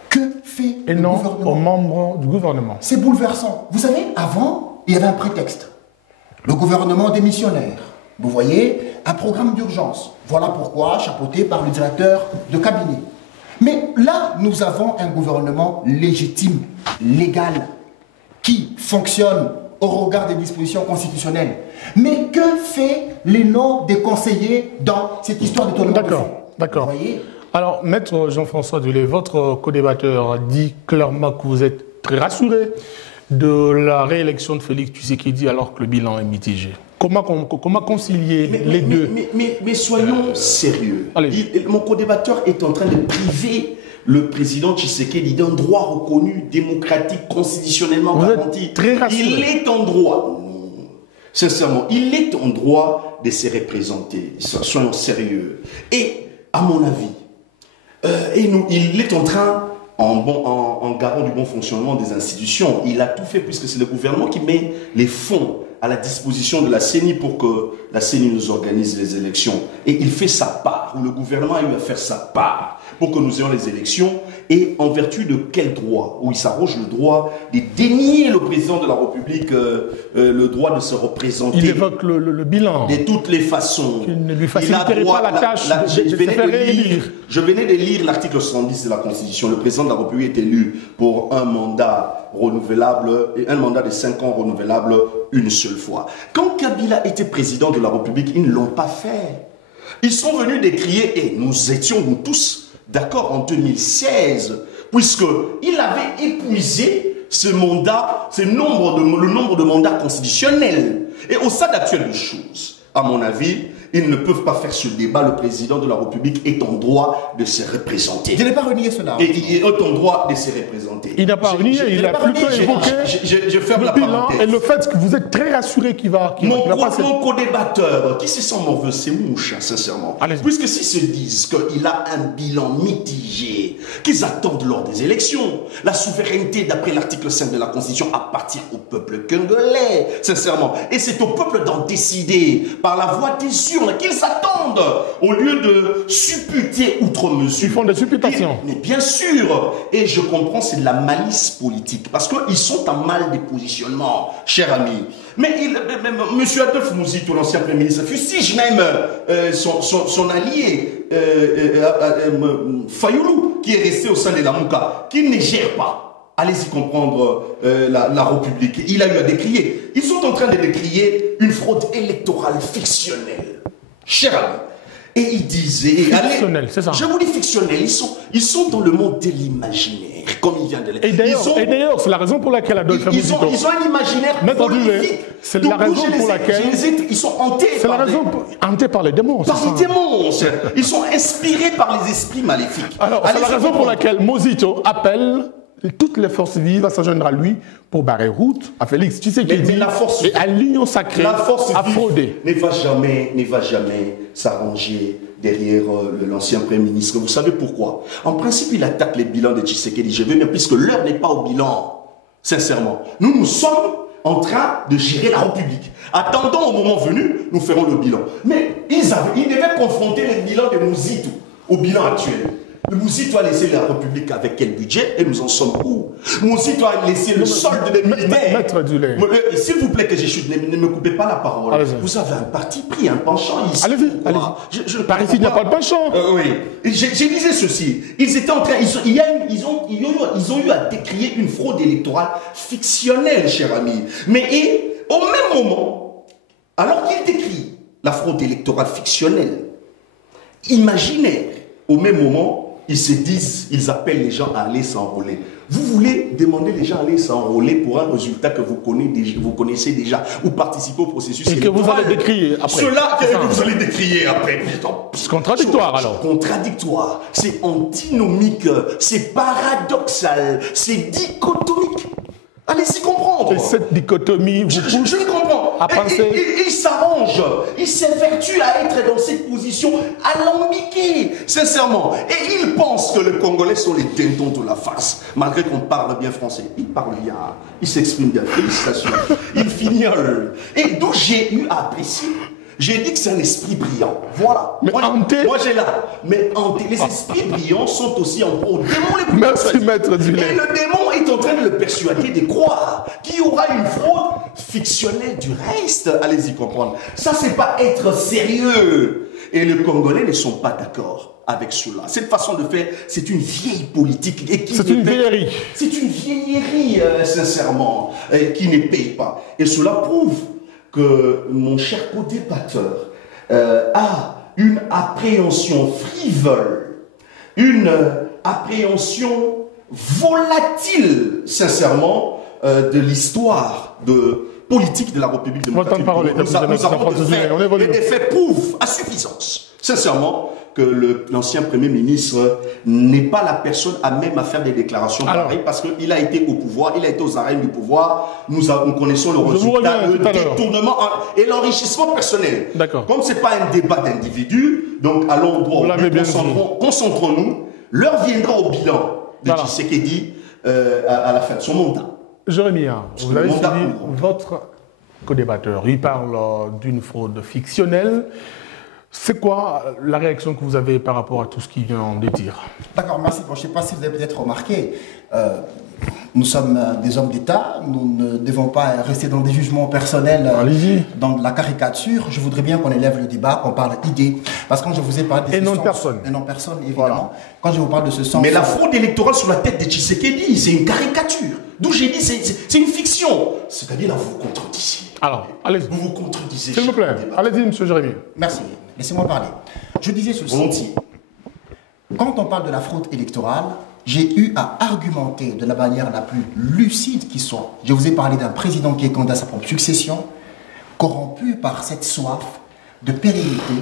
Que fait le gouvernement? Aux membres du gouvernement. C'est bouleversant. Vous savez, avant, il y avait un prétexte. Le gouvernement démissionnaire. Vous voyez, un programme d'urgence. Voilà pourquoi, chapeauté par le directeur de cabinet. Mais là, nous avons un gouvernement légitime, légal, qui fonctionne au regard des dispositions constitutionnelles. Mais que fait les noms des conseillers dans cette histoire d'étonnement? D'accord. Alors, Maître Jean-François Dulé, votre co-débatteur dit clairement que vous êtes très rassuré de la réélection de Félix Tshisekedi alors que le bilan est mitigé. Comment concilier les deux? Mais soyons sérieux. Mon co-débatteur est en train de priver le président Tshisekedi d'un droit reconnu, démocratique, constitutionnellement garanti. Il est en droit, sincèrement, il est en droit de se représenter. Soyons sérieux. Et, à mon avis, il est en train, en garant du bon fonctionnement des institutions, il a tout fait puisque c'est le gouvernement qui met les fonds à la disposition de la CENI pour que la CENI nous organise les élections. Et il fait sa part, ou le gouvernement a eu à faire sa part pour que nous ayons les élections. Et en vertu de quel droit? Où il s'arroge le droit de dénier le président de la République le droit de se représenter. Il évoque le bilan. De toutes les façons. Qui ne lui faciliterait pas la tâche de se faire réélire. Je venais de lire l'article 70 de la Constitution. Le président de la République est élu pour un mandat renouvelable, et un mandat de 5 ans renouvelable une seule fois. Quand Kabila était président de la République, ils ne l'ont pas fait. Ils sont venus décrier, et nous étions nous tous d'accord en 2016, puisqu'il avait épuisé ce mandat, le nombre de mandats constitutionnels. Et au stade actuel des choses, à mon avis, ils ne peuvent pas faire ce débat. Le président de la République est en droit de se représenter. Je n'ai pas renié cela. Et il est en droit de se représenter. Il n'a pas renié, il a plutôt évoqué je ferme la parenthèse. Et le fait que vous êtes très rassuré qu'il va passer. Mon co-débatteur, qui se sent mauvais, c'est mouche, sincèrement. Puisque s'ils se disent qu'il a un bilan mitigé, qu'ils attendent lors des élections, la souveraineté, d'après l'article 5 de la Constitution, appartient au peuple congolais, sincèrement. Et c'est au peuple d'en décider par la voix des yeux. nocturne, qu'ils attendent au lieu de supputer outre mesure. Ils font des supputations. Mais bien sûr, et je comprends, c'est de la malice politique, parce qu'ils sont en mal des positionnements, cher ami. Mais M. Adolphe Mouzito, l'ancien Premier ministre, fustige même son allié, Fayoulou, qui est resté au sein de la Mouka, qui ne gère pas. Allez-y comprendre la République. Il a eu à décrier. Ils sont en train de décrier une fraude électorale fictionnelle. Cher ami. Et ils disaient... Fictionnelle, c'est ça. Je vous dis fictionnelle. Ils sont dans le monde de l'imaginaire, comme il vient de le dire. Et d'ailleurs, c'est la raison pour laquelle Adolphe Mouzito... Ils ont un imaginaire politique. C'est la raison pour laquelle... Ils sont hantés. C'est la raison hantés par les démons. Par les démons. Ils sont inspirés par les esprits maléfiques. Alors, c'est la raison pour laquelle Mouzito appelle toutes les forces vives à s'adjoindre à lui pour barrer route à Félix Tshisekedi et à l'union sacrée à frauder. Ne va jamais s'arranger derrière l'ancien Premier ministre. Vous savez pourquoi? En principe, il attaque les bilans de Tshisekedi. Je veux bien, puisque l'heure n'est pas au bilan. Sincèrement. Nous sommes en train de gérer la République. Attendons au moment venu, nous ferons le bilan. Mais ils devaient confronter le bilan de Mouzito au bilan actuel. Le Mouzito a laissé la République avec quel budget et nous en sommes où? Mouzito a laissé le solde des militaires. Maître Dulé. S'il vous plaît que j'échute, ne me coupez pas la parole. Vous avez un parti pris, un penchant ici. Allez-y. Par ici, il n'y a pas de penchant. Oui. J'ai disais ceci. Ils étaient en train, ils ont eu à décrier une fraude électorale fictionnelle, cher ami. Mais au même moment, alors qu'ils décrient la fraude électorale fictionnelle, imaginaire, au même moment, ils se disent, ils appellent les gens à aller s'enrôler. Vous voulez demander les gens à aller s'enrôler pour un résultat que vous connaissez déjà, ou participer au processus électoral. Et que vous allez décrier après. Cela que vous allez décrier après. C'est contradictoire alors. Contradictoire, c'est antinomique, c'est paradoxal, c'est dichotomique. Allez-y comprendre. Et cette dichotomie vous pousse je comprends. à penser... Il s'arrange, il s'évertue à être dans cette position alambiquée, sincèrement. Et il pense que les Congolais sont les dindons de la farce, malgré qu'on parle bien français. Il parle bien, il s'exprime bien, félicitations. Il fignole. Et d'où j'ai eu à apprécier. J'ai dit que c'est un esprit brillant. Voilà. Mais moi j'ai là. Mais les esprits brillants sont aussi en gros démons les plus. Merci, maître Dulé. Et le démon est en train de le persuader de croire qu'il y aura une fraude fictionnelle du reste. Allez-y comprendre. Ça, c'est pas être sérieux. Et les Congolais ne sont pas d'accord avec cela. Cette façon de faire, c'est une vieille politique. C'est une vieillerie. C'est une vieillerie, sincèrement, qui ne paye pas. Et cela prouve que mon cher co-débatteur a une appréhension frivole, une appréhension volatile, sincèrement, de l'histoire politique de la République démocratique. Les faits prouvent à suffisance, sincèrement, que l'ancien Premier ministre n'est pas la personne à même à faire des déclarations pareilles, parce qu'il a été au pouvoir, il a été aux arènes du pouvoir, nous connaissons le résultat, le détournement et l'enrichissement personnel. Comme ce n'est pas un débat d'individus, donc allons droit, concentrons-nous, l'heure viendra au bilan de Tshisekedi à la fin de son mandat. Jérémy, vous avez suivi votre co-débatteur, il parle d'une fraude fictionnelle. C'est quoi la réaction que vous avez par rapport à tout ce qu'il vient de dire? D'accord, merci. Bon, je ne sais pas si vous avez peut-être remarqué, nous sommes des hommes d'État, nous ne devons pas rester dans des jugements personnels, dans la caricature. Je voudrais bien qu'on élève le débat, qu'on parle idées. Parce que quand je vous ai parlé de et non de personne. Et non personne, évidemment. Voilà. Quand je vous parle de ce sens... Mais la fraude électorale sur la tête de Tshisekedi, c'est une caricature. D'où j'ai dit, c'est une fiction. C'est-à-dire, là, vous vous contredisez. Alors, allez-y. Vous vous contredisez. S'il vous plaît, allez-y, M. Jérémy. Merci. Laissez-moi parler. Je disais ceci. Volontiers. Quand on parle de la fraude électorale, j'ai eu à argumenter de la manière la plus lucide qui soit. Je vous ai parlé d'un président qui est candidat à sa propre succession, corrompu par cette soif de pérennité.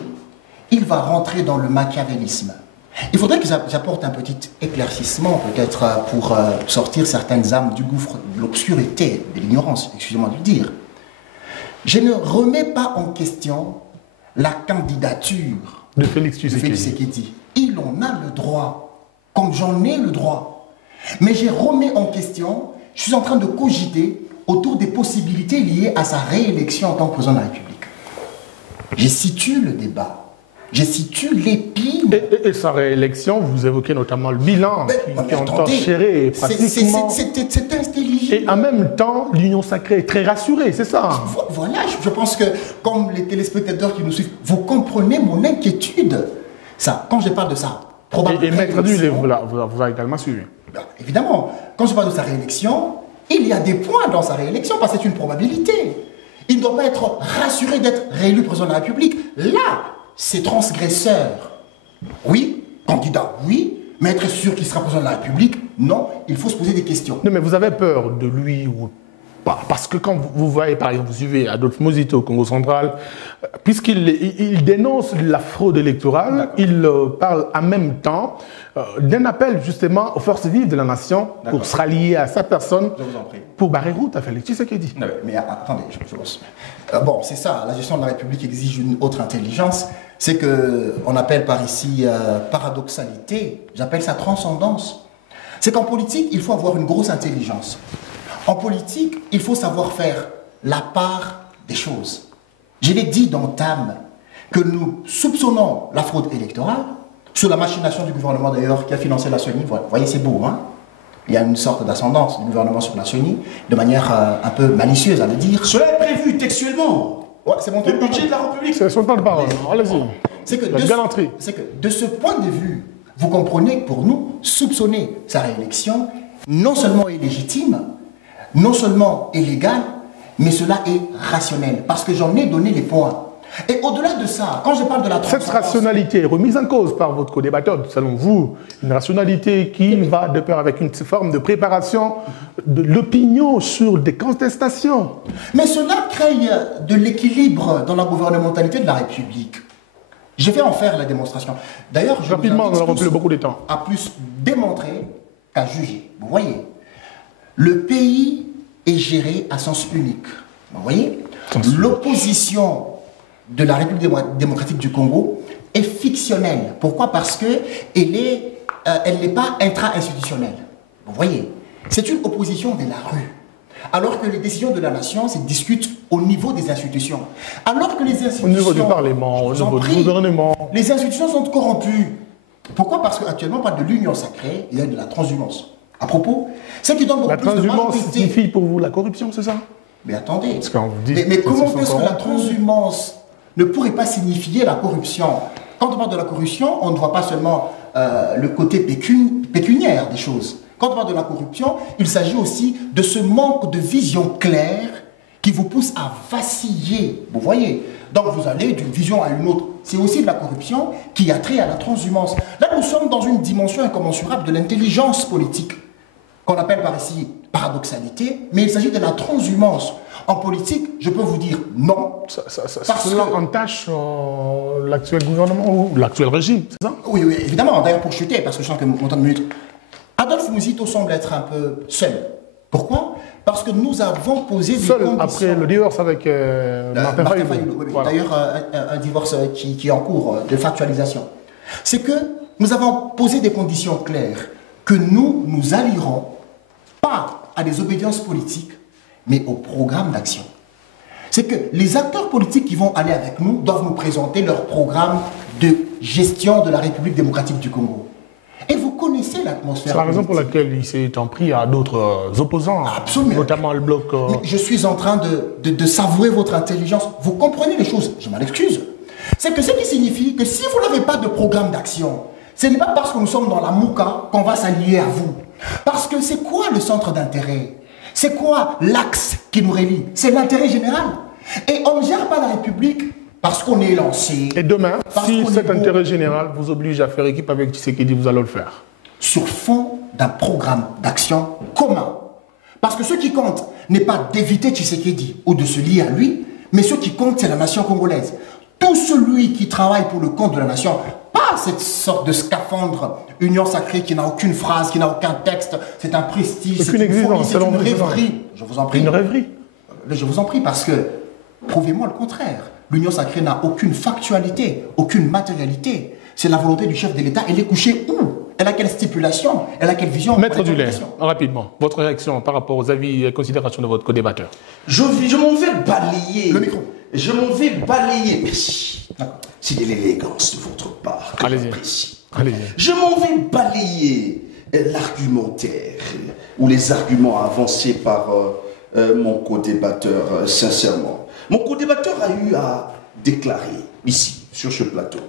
Il va rentrer dans le machiavélisme. Il faudrait que j'apporte un petit éclaircissement, peut-être, pour sortir certaines âmes du gouffre de l'obscurité, de l'ignorance, excusez-moi de le dire. Je ne remets pas en question la candidature de Félix Tshisekedi. Il en a le droit, comme j'en ai le droit. Mais je remets en question, je suis en train de cogiter autour des possibilités liées à sa réélection en tant que président de la République. Je situe le débat. Je situe l'épine. Et sa réélection, vous évoquez notamment le bilan qui ont enchéré pratiquement. C'est intelligent. Et en même temps, l'Union sacrée est très rassurée, c'est ça? Voilà, je pense que, comme les téléspectateurs qui nous suivent, vous comprenez mon inquiétude. Ça, quand je parle de ça, probablement. Et Maître Dule vous a également suivi. Ben, évidemment, quand je parle de sa réélection, il y a des points dans sa réélection, parce que c'est une probabilité. Il ne doit pas être rassuré d'être réélu président de la République. Là, c'est transgresseur. Oui, candidat, oui, mais être sûr qu'il sera président de la République, non, il faut se poser des questions. Non, mais vous avez peur de lui ou pas? Parce que quand vous voyez, par exemple, vous suivez Adolphe Muzito au Congo central, puisqu'il dénonce la fraude électorale, il parle en même temps d'un appel justement aux forces vives de la nation pour se rallier à sa personne pour barrer route à Félix Tshisekedi. Mais attendez, bon, c'est ça, la gestion de la République exige une autre intelligence. C'est qu'on appelle par ici paradoxalité, j'appelle ça transcendance. C'est qu'en politique, il faut avoir une grosse intelligence. En politique, il faut savoir faire la part des choses. Je l'ai dit d'entame que nous soupçonnons la fraude électorale sur la machination du gouvernement d'ailleurs qui a financé la CENI. Vous voyez, c'est beau, hein? Il y a une sorte d'ascendance du gouvernement sur la CENI, de manière un peu malicieuse à le dire. Cela est prévu textuellement. Ouais, c'est mon temps Le budget de la République. C'est son temps de parole. Allez-y. C'est que, de ce point de vue, vous comprenez que pour nous, soupçonner sa réélection, non seulement est légitime, non seulement est légal, mais cela est rationnel. Parce que j'en ai donné les points. Et au-delà de ça, quand je parle de la transparence... Cette rationalité est remise en cause par votre co-débatteur, selon vous. Une rationalité qui va de pair avec une forme de préparation de l'opinion sur des contestations. Mais cela crée de l'équilibre dans la gouvernementalité de la République. Je vais en faire la démonstration. D'ailleurs, je rapidement, nous avons plus beaucoup de temps. À plus démontrer qu'à juger. Vous voyez, le pays est géré à sens unique. Vous voyez, l'opposition de la République démocratique du Congo est fictionnelle. Pourquoi? Parce qu'elle n'est pas intra-institutionnelle. Vous voyez, c'est une opposition de la rue. Alors que les décisions de la nation se discutent au niveau des institutions. Alors que les institutions... Au niveau du Parlement, au niveau du gouvernement... Les institutions sont corrompues. Pourquoi? Parce qu'actuellement, on parle de l'union sacrée et de la transhumance. À propos, ce qui donne beaucoup la plus de majorité... La transhumance signifie pour vous la corruption, c'est ça? Mais attendez, parce qu'on vous dit mais comment est-ce que la transhumance ne pourrait pas signifier la corruption? Quand on parle de la corruption, on ne voit pas seulement le côté pécuniaire des choses. Quand on parle de la corruption, il s'agit aussi de ce manque de vision claire qui vous pousse à vaciller. Vous voyez? Donc vous allez d'une vision à une autre. C'est aussi de la corruption qui a trait à la transhumance. Là, nous sommes dans une dimension incommensurable de l'intelligence politique, qu'on appelle par ici paradoxalité, mais il s'agit de la transhumance. En politique, je peux vous dire non. Cela entache l'actuel gouvernement ou l'actuel régime, c'est ça? Oui, oui, évidemment. D'ailleurs, pour chuter, parce que je sens que mon temps de minute. Adolphe Muzito semble être un peu seul. Pourquoi? Parce que nous avons posé des conditions... après le divorce avec Martin Fayulu. Oui, voilà. D'ailleurs, un divorce qui est en cours de factualisation. C'est que nous avons posé des conditions claires que nous allierons pas à des obédiences politiques, mais au programme d'action. C'est que les acteurs politiques qui vont aller avec nous doivent nous présenter leur programme de gestion de la République démocratique du Congo. Et vous connaissez l'atmosphère. C'est la raison pour laquelle il s'est en pris à d'autres opposants, absolument, notamment le bloc... Mais je suis en train de savourer votre intelligence. Vous comprenez les choses, je m'en excuse. C'est que ce qui signifie que si vous n'avez pas de programme d'action, ce n'est pas parce que nous sommes dans la mouka qu'on va s'allier à vous. Parce que c'est quoi le centre d'intérêt? C'est quoi l'axe qui nous relie? C'est l'intérêt général. Et on ne gère pas la République parce qu'on est lancé. Et demain, si cet intérêt général vous oblige à faire équipe avec Tshisekedi, vous allez le faire? Sur fond d'un programme d'action commun. Parce que ce qui compte n'est pas d'éviter Tshisekedi ou de se lier à lui, mais ce qui compte, c'est la nation congolaise. Tout celui qui travaille pour le compte de la nation, pas cette sorte de scaphandre, union sacrée qui n'a aucune phrase, qui n'a aucun texte, c'est un prestige, c'est une folie, c'est une rêverie. Je vous en prie. Une rêverie? Je vous en prie, parce que prouvez-moi le contraire. L'union sacrée n'a aucune factualité, aucune matérialité. C'est la volonté du chef de l'État. Elle est couchée où? Elle a quelle stipulation? Elle a quelle vision? Maître Dule, rapidement, votre réaction par rapport aux avis et considérations de votre co-débatteur. Je m'en vais balayer le micro. je m'en vais balayer. Merci. C'est de l'élégance de votre part que j'apprécie. Je m'en vais balayer l'argumentaire ou les arguments avancés par mon co-débatteur, sincèrement. Mon co-débatteur a eu à déclarer ici, sur ce plateau,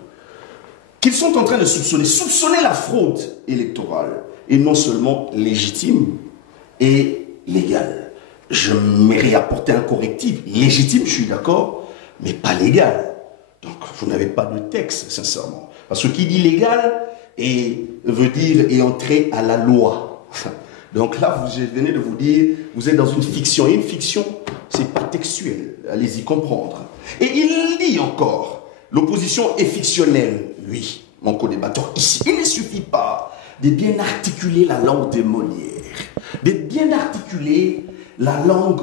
qu'ils sont en train de soupçonner la fraude électorale, et non seulement légitime et légale. Je m'aimerais apporter un correctif. Légitime, je suis d'accord, mais pas légal. Donc, vous n'avez pas de texte, sincèrement. Parce que qui dit légal veut dire est entré à la loi. Donc là, je venais de vous dire, vous êtes dans une fiction. Et une fiction, c'est pas textuel. Allez-y comprendre. Et il dit encore, l'opposition est fictionnelle. Oui, mon co-débatteur ici. Il ne suffit pas de bien articuler la langue de Molière, de bien articuler la langue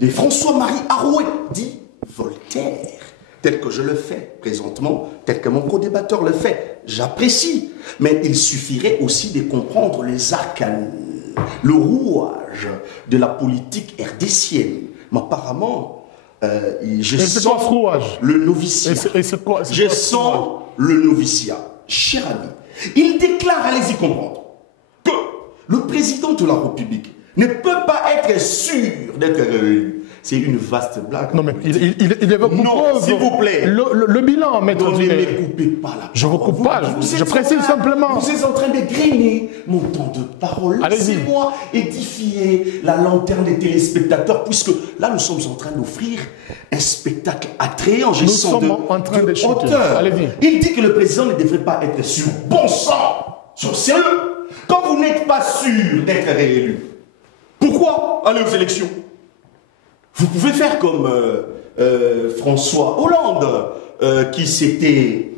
de François-Marie Arouet, dit Voltaire, tel que je le fais présentement, tel que mon co-débatteur le fait. J'apprécie, mais il suffirait aussi de comprendre les arcanes, le rouage de la politique rdécienne. Mais apparemment, je sens le noviciat. Je sens le noviciat. Cher ami, il déclare, allez-y comprendre, que le président de la République ne peut pas être sûr d'être réélu. C'est une vaste blague. Non, mais il évoque non, s'il vous plaît. Le bilan, maître. Ne me coupez pas la parole. Je vous coupe pas, je précise simplement. Vous êtes en train de grainer mon temps de parole. Laissez-moi édifier la lanterne des téléspectateurs, puisque là, nous sommes en train d'offrir un spectacle attrayant. Nous sommes en train de chuter. Allez-y. Il dit que le président ne devrait pas être sur bon sang, sur sérieux. Quand vous n'êtes pas sûr d'être réélu, pourquoi aller aux élections? Vous pouvez faire comme François Hollande, qui s'était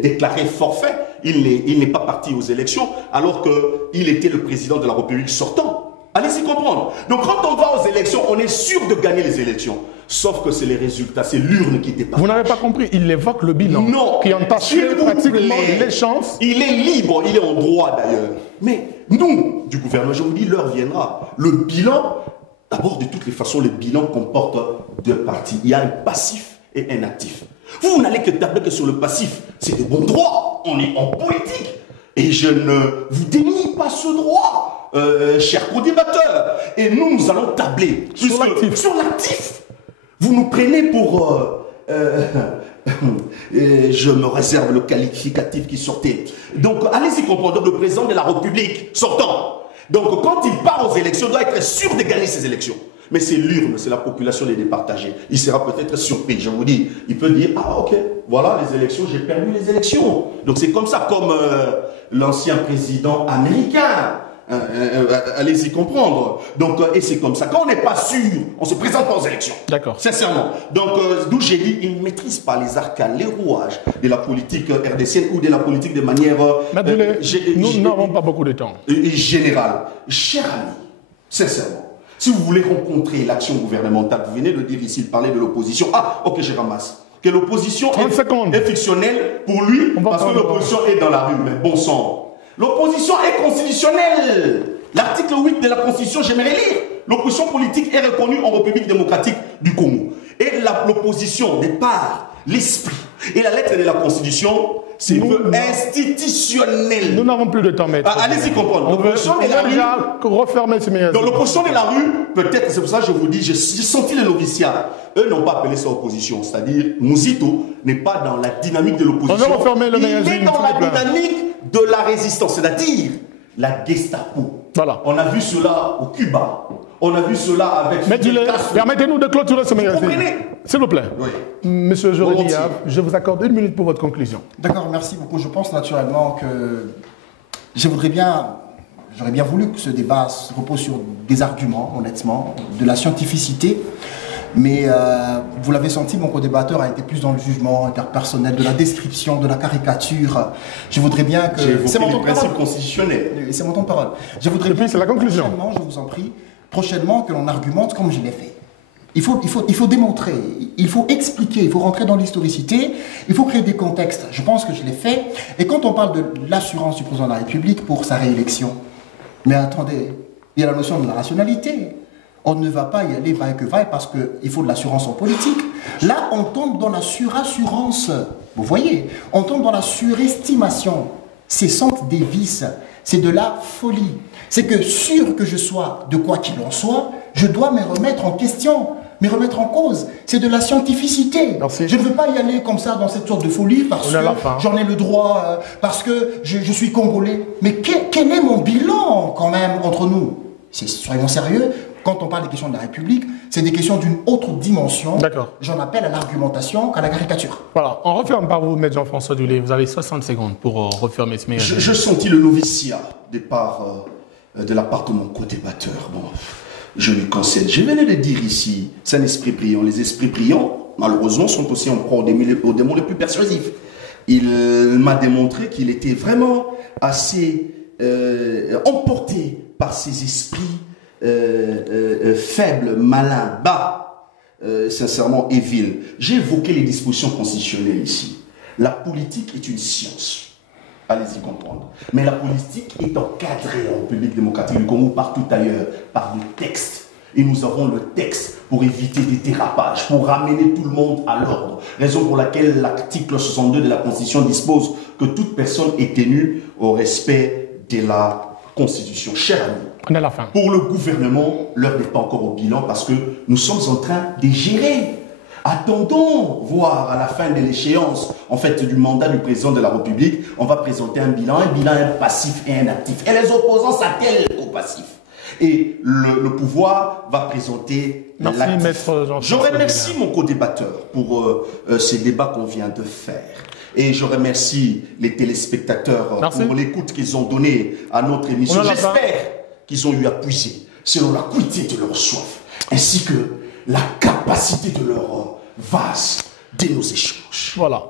déclaré forfait. Il n'est pas parti aux élections, alors qu'il était le président de la République sortant. Allez-y comprendre. Donc quand on va aux élections, on est sûr de gagner les élections. Sauf que c'est les résultats, c'est l'urne qui dépasse. Vous n'avez pas compris, il évoque le bilan. Non. Qui entache pratiquement les chances. Il est libre, il est en droit d'ailleurs. Mais nous, du gouvernement, je vous dis, l'heure viendra. Le bilan, d'abord, de toutes les façons, le bilan comporte deux parties. Il y a un passif et un actif. Vous n'allez que tabler que sur le passif. C'est de bon droit. On est en politique. Et je ne vous dénie pas ce droit, cher co-débatteur. Et nous allons tabler sur l'actif. Vous nous prenez pour... je me réserve le qualificatif qui sortait. Donc, allez-y comprendre. Donc, le président de la République sortant. Donc, quand il part aux élections, il doit être sûr de gagner ces élections. Mais c'est l'urne, c'est la population les départager. Il sera peut-être surpris, je vous dis. Il peut dire, ah ok, voilà les élections, j'ai perdu les élections. Donc c'est comme ça, comme l'ancien président américain. Allez-y comprendre. Donc, et c'est comme ça. Quand on n'est pas sûr, on ne se présente pas aux élections. D'accord. Sincèrement. Donc, d'où j'ai dit, il ne maîtrise pas les arcanes, les rouages de la politique rdécienne ou de la politique de manière... nous n'avons pas beaucoup de temps. Générale. Cher ami, sincèrement, si vous voulez rencontrer l'action gouvernementale, vous venez de dire ici, il parlait de l'opposition. Ah, ok, je ramasse. Que l'opposition est fictionnelle pour lui, parce que l'opposition est dans la rue. Mais bon sang. L'opposition est constitutionnelle. L'article 8 de la Constitution, j'aimerais lire. L'opposition politique est reconnue en République démocratique du Congo. Et l'opposition, de par l'esprit et la lettre de la Constitution, c'est institutionnel. Nous n'avons plus de temps, maître. Allez-y comprendre. L'opposition de la rue... refermer ce médias. Donc l'opposition de la rue, peut-être, c'est pour ça que je vous dis, j'ai senti le noviciat. Eux n'ont pas appelé ça opposition. C'est-à-dire, Mouzito n'est pas dans la dynamique de l'opposition. On va refermer le magazine. Il est dans la dynamique de la résistance, c'est-à-dire la Gestapo. Voilà. On a vu cela au Cuba. On a vu cela avec... Permettez-nous de clôturer ce magazine. S'il vous plaît. Oui. Monsieur Jérémy Yave, je vous accorde 1 minute pour votre conclusion. D'accord, merci beaucoup. Je pense naturellement que j'aurais bien voulu que ce débat se repose sur des arguments, honnêtement, de la scientificité. Mais vous l'avez senti, mon co-débatteur a été plus dans le jugement interpersonnel, de la description, de la caricature. Je voudrais bien que... C'est mon principe constitutionnel. C'est mon temps de parole. Je voudrais bien c'est la conclusion. Prochainement, je vous en prie, prochainement que l'on argumente comme je l'ai fait. Il faut démontrer, il faut expliquer, il faut rentrer dans l'historicité, il faut créer des contextes. Je pense que je l'ai fait. Et quand on parle de l'assurance du président de la République pour sa réélection, mais attendez, il y a la notion de la rationalité. On ne va pas y aller vaille que vaille parce qu'il faut de l'assurance en politique. Là, on tombe dans la surassurance. Vous voyez, on tombe dans la surestimation. C'est centre des vices. C'est de la folie. C'est que sûr que je sois de quoi qu'il en soit, je dois me remettre en question, me remettre en cause. C'est de la scientificité. Merci. Je ne veux pas y aller comme ça dans cette sorte de folie parce que j'en ai le droit, parce que je suis congolais. Mais quel est mon bilan quand même entre nous? Soyons sérieux. Quand on parle des questions de la République, c'est des questions d'une autre dimension. D'accord. J'en appelle à l'argumentation qu'à la caricature. Voilà, on referme par vous, Maître Jean-François Dulé. Vous avez 60 secondes pour refermer ce magazine. Je sentis le noviciat de la part de mon co-débatteur. Bon, je lui concède. Je venais de dire ici, c'est un esprit brillant. Les esprits brillants, malheureusement, sont aussi en proie aux démons les plus persuasifs. Il m'a démontré qu'il était vraiment assez emporté par ces esprits faibles, malins, bas, sincèrement et vils. J'ai évoqué les dispositions constitutionnelles ici. La politique est une science. Allez-y comprendre. Mais la politique est encadrée en République démocratique du Congo, partout ailleurs, par le texte. Et nous avons le texte pour éviter des dérapages, pour ramener tout le monde à l'ordre. Raison pour laquelle l'article 62 de la Constitution dispose que toute personne est tenue au respect de la Constitution. Cher ami, on est à la fin. Pour le gouvernement, l'heure n'est pas encore au bilan parce que nous sommes en train de gérer. Attendons voir à la fin de l'échéance, en fait, du mandat du président de la République, on va présenter un bilan, un passif et un actif. Et les opposants s'attellent au passif. Et le pouvoir va présenter l'actif. Je remercie mon co-débatteur pour ces débats qu'on vient de faire. Et je remercie les téléspectateurs pour l'écoute qu'ils ont donnée à notre émission. J'espère qu'ils ont eu à puiser selon la cuité de leur soif, ainsi que la capacité de leur vase de nos échanges. Voilà.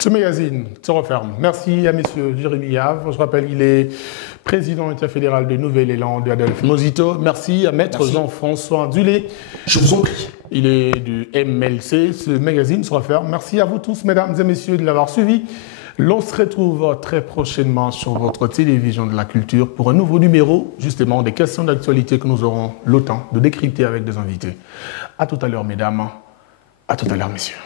Ce magazine se referme. Merci à M. Jérémy Yave. Je rappelle qu'il est président interfédéral de Nouvelle-Élan de Adolphe Mosito. Merci à Maître Jean-François Dulé. Je vous en prie. Il est du MLC. Ce magazine se referme. Merci à vous tous, mesdames et messieurs, de l'avoir suivi. L'on se retrouve très prochainement sur votre télévision de la culture pour un nouveau numéro, justement, des questions d'actualité que nous aurons le temps de décrypter avec des invités. À tout à l'heure, mesdames. À tout à l'heure, messieurs.